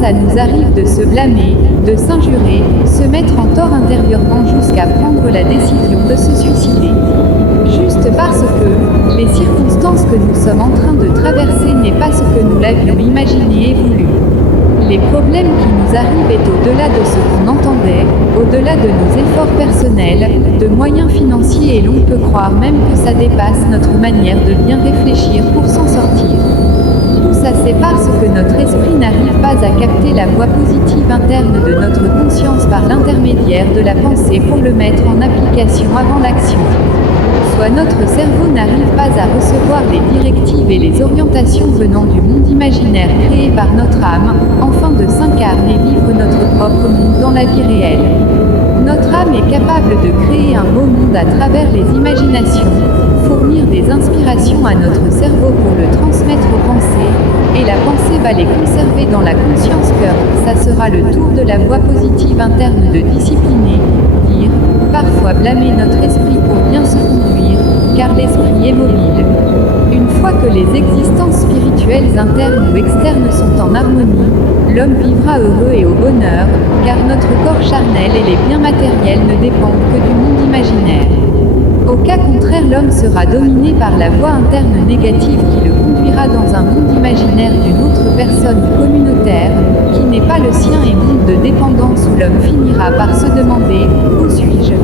ça nous arrive de se blâmer, de s'injurer, se mettre en tort intérieurement jusqu'à prendre la décision de se suicider. Juste parce que les circonstances que nous sommes en train de traverser n'est pas ce que nous l'avions imaginé et voulu. Les problèmes qui nous arrivent est au-delà de ce qu'on entendait, au-delà de nos efforts personnels, de moyens financiers et l'on peut croire même que ça dépasse notre manière de bien réfléchir pour s'en sortir. Tout ça c'est parce que notre esprit n'arrive pas à capter la voix positive interne de notre conscience par l'intermédiaire de la pensée pour le mettre en application avant l'action. Soit notre cerveau n'arrive pas à recevoir les directives et les orientations venant du monde imaginaire créé par notre âme, afin de s'incarner et vivre notre propre monde dans la vie réelle. Notre âme est capable de créer un beau monde à travers les imaginations, fournir des inspirations à notre cerveau pour le transmettre aux pensées, et la pensée va les conserver dans la conscience cœur. Ça sera le tour de la voie positive interne de discipliner, dire, parfois blâmer notre esprit pour bien se conduire, car l'esprit est mobile. Une fois que les existences spirituelles internes ou externes sont en harmonie, l'homme vivra heureux et au bonheur, car notre corps charnel et les biens matériels ne dépendent que du monde imaginaire. Au cas contraire, l'homme sera dominé par la voie interne négative qui le conduira dans un monde imaginaire d'une autre personne communautaire, qui n'est pas le sien et monde de dépendance où l'homme finira par se demander « Où suis-je ?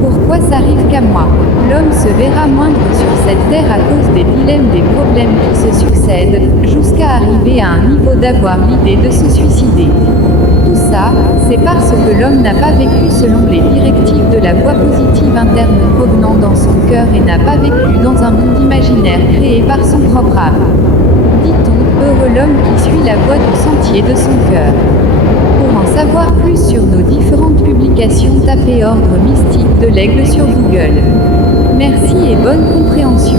Pourquoi ça arrive qu'à moi ?» L'homme se verra moindre sur cette terre à cause des dilemmes des problèmes qui se succèdent, jusqu'à arriver à un niveau d'avoir l'idée de se suicider. Tout ça, c'est parce que l'homme n'a pas vécu selon les directives de la voie positive interne provenant dans son cœur et n'a pas vécu dans un monde imaginaire créé par son propre âme. Dit-on, heureux l'homme qui suit la voie du sentier de son cœur. Pour en savoir plus sur nos différentes publications, tapez Ordre mystique de l'Aigle sur Google. Merci et bonne compréhension.